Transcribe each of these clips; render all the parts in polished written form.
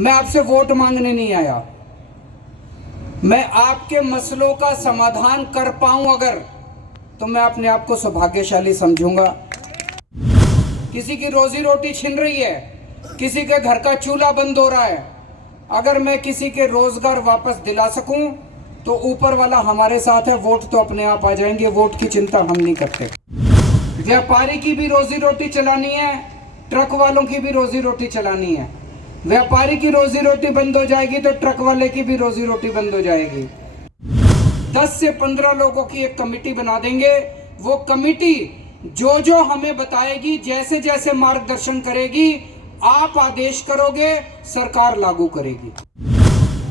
मैं आपसे वोट मांगने नहीं आया। मैं आपके मसलों का समाधान कर पाऊं अगर, तो मैं अपने आप को सौभाग्यशाली समझूंगा। किसी की रोजी रोटी छिन रही है, किसी के घर का चूल्हा बंद हो रहा है, अगर मैं किसी के रोजगार वापस दिला सकूं तो ऊपर वाला हमारे साथ है। वोट तो अपने आप आ जाएंगे, वोट की चिंता हम नहीं करते। व्यापारी की भी रोजी रोटी चलानी है, ट्रक वालों की भी रोजी रोटी चलानी है। व्यापारी की रोजी रोटी बंद हो जाएगी तो ट्रक वाले की भी रोजी रोटी बंद हो जाएगी। 10 से 15 लोगों की एक कमेटी बना देंगे। वो कमेटी जो जो हमें बताएगी, जैसे जैसे मार्गदर्शन करेगी, आप आदेश करोगे, सरकार लागू करेगी।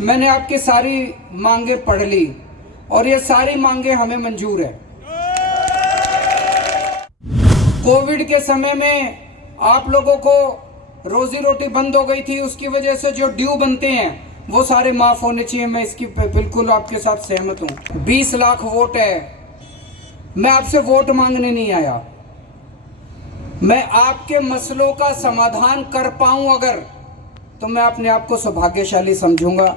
मैंने आपकी सारी मांगे पढ़ ली और ये सारी मांगे हमें मंजूर है। कोविड के समय में आप लोगों को रोजी रोटी बंद हो गई थी, उसकी वजह से जो ड्यू बनते हैं वो सारे माफ होने चाहिए। मैं इसकी बिल्कुल आपके साथ सहमत हूं। 20 लाख वोट है। मैं आपसे वोट मांगने नहीं आया। मैं आपके मसलों का समाधान कर पाऊं अगर, तो मैं अपने आप को सौभाग्यशाली समझूंगा।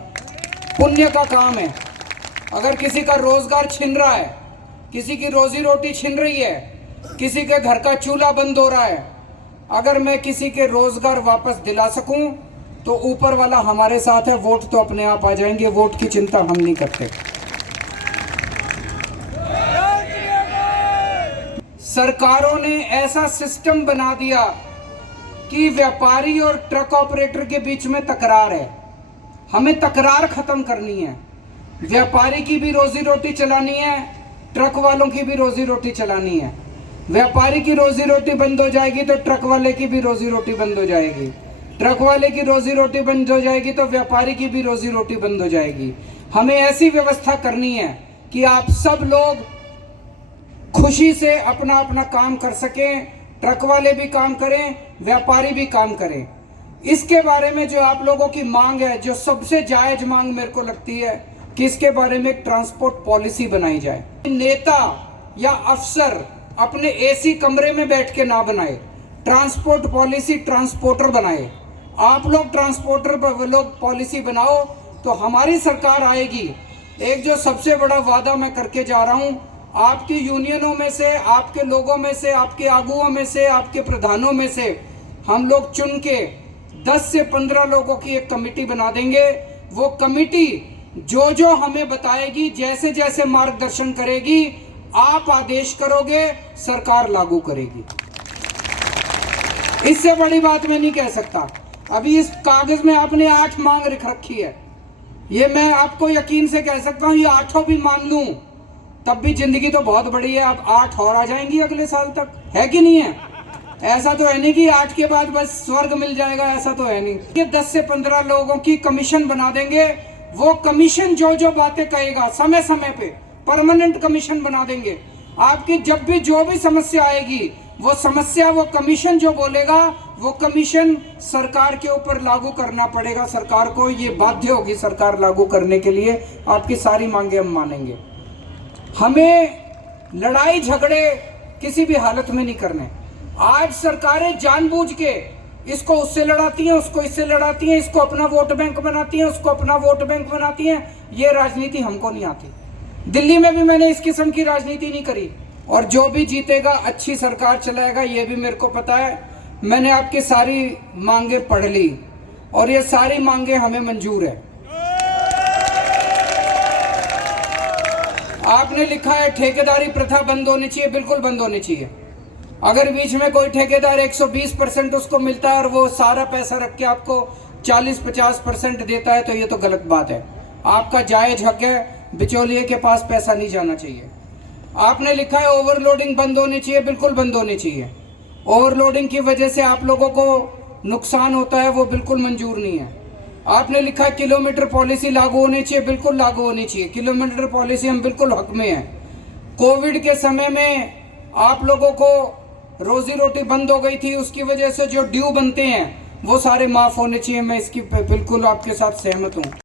पुण्य का काम है। अगर किसी का रोजगार छिन रहा है, किसी की रोजी रोटी छिन रही है, किसी के घर का चूल्हा बंद हो रहा है, अगर मैं किसी के रोजगार वापस दिला सकूं तो ऊपर वाला हमारे साथ है। वोट तो अपने आप आ जाएंगे, वोट की चिंता हम नहीं करते। सरकारों ने ऐसा सिस्टम बना दिया कि व्यापारी और ट्रक ऑपरेटर के बीच में तकरार है। हमें तकरार खत्म करनी है। व्यापारी की भी रोजी रोटी चलानी है, ट्रक वालों की भी रोजी रोटी चलानी है। व्यापारी की रोजी रोटी बंद हो जाएगी तो ट्रक वाले की भी रोजी रोटी बंद हो जाएगी। ट्रक वाले की रोजी रोटी बंद हो जाएगी तो व्यापारी की भी रोजी रोटी बंद हो जाएगी। हमें ऐसी व्यवस्था करनी है कि आप सब लोग खुशी से अपना अपना काम कर सकें। ट्रक वाले भी काम करें, व्यापारी भी काम करें। इसके बारे में जो आप लोगों की मांग है, जो सबसे जायज मांग मेरे को लगती है कि इसके बारे में एक ट्रांसपोर्ट पॉलिसी बनाई जाए। नेता या अफसर अपने एसी कमरे में बैठ के ना बनाए। ट्रांसपोर्ट पॉलिसी ट्रांसपोर्टर बनाए। आप लोग ट्रांसपोर्टर लोग पॉलिसी बनाओ तो हमारी सरकार आएगी। एक जो सबसे बड़ा वादा मैं करके जा रहा हूं, आपकी यूनियनों में से, आपके लोगों में से, आपके आगुओं में से, आपके प्रधानों में से हम लोग चुन के 10 से 15 लोगों की एक कमेटी बना देंगे। वो कमेटी जो जो हमें बताएगी, जैसे जैसे मार्गदर्शन करेगी, आप आदेश करोगे, सरकार लागू करेगी। इससे बड़ी बात मैं नहीं कह सकता। अभी इस कागज में आपने 8 मांग लिख रखी है। ये मैं आपको यकीन से कह सकता हूं, ये 8 भी मान लूं तब भी जिंदगी तो बहुत बड़ी है। अब 8 और आ जाएंगी अगले साल तक, है कि नहीं है? ऐसा तो है नहीं कि 8 के बाद बस स्वर्ग मिल जाएगा, ऐसा तो है नहीं। ये 10 से 15 लोगों की कमीशन बना देंगे। वो कमीशन जो जो बातें कहेगा, समय समय पे परमानेंट कमीशन बना देंगे। आपकी जब भी जो भी समस्या आएगी, वो समस्या, वो कमीशन जो बोलेगा, वो कमीशन सरकार के ऊपर लागू करना पड़ेगा। सरकार को ये बाध्य होगी सरकार लागू करने के लिए। आपकी सारी मांगे हम मानेंगे। हमें लड़ाई झगड़े किसी भी हालत में नहीं करने। आज सरकारें जानबूझ के इसको उससे लड़ाती हैं, उसको इससे लड़ाती हैं, इसको अपना वोट बैंक बनाती हैं, उसको अपना वोट बैंक बनाती हैं। ये राजनीति हमको नहीं आती। दिल्ली में भी मैंने इस किस्म की राजनीति नहीं करी। और जो भी जीतेगा अच्छी सरकार चलाएगा, ये भी मेरे को पता है। मैंने आपकी सारी मांगे पढ़ ली और ये सारी मांगे हमें मंजूर है। आपने लिखा है ठेकेदारी प्रथा बंद होनी चाहिए। बिल्कुल बंद होनी चाहिए। अगर बीच में कोई ठेकेदार 120% उसको मिलता है और वो सारा पैसा रख के आपको 40-50% देता है, तो ये तो गलत बात है। आपका जायज हक है, बिचौलिए के पास पैसा नहीं जाना चाहिए। आपने लिखा है ओवरलोडिंग बंद होनी चाहिए। बिल्कुल बंद होनी चाहिए। ओवरलोडिंग की वजह से आप लोगों को नुकसान होता है, वो बिल्कुल मंजूर नहीं है। आपने लिखा है किलोमीटर पॉलिसी लागू होनी चाहिए। बिल्कुल लागू होनी चाहिए। किलोमीटर पॉलिसी हम बिल्कुल हक में हैं। कोविड के समय में आप लोगों को रोजी रोटी बंद हो गई थी, उसकी वजह से जो ड्यू बनते हैं वो सारे माफ होने चाहिए। मैं इसकी बिल्कुल आपके साथ सहमत हूँ।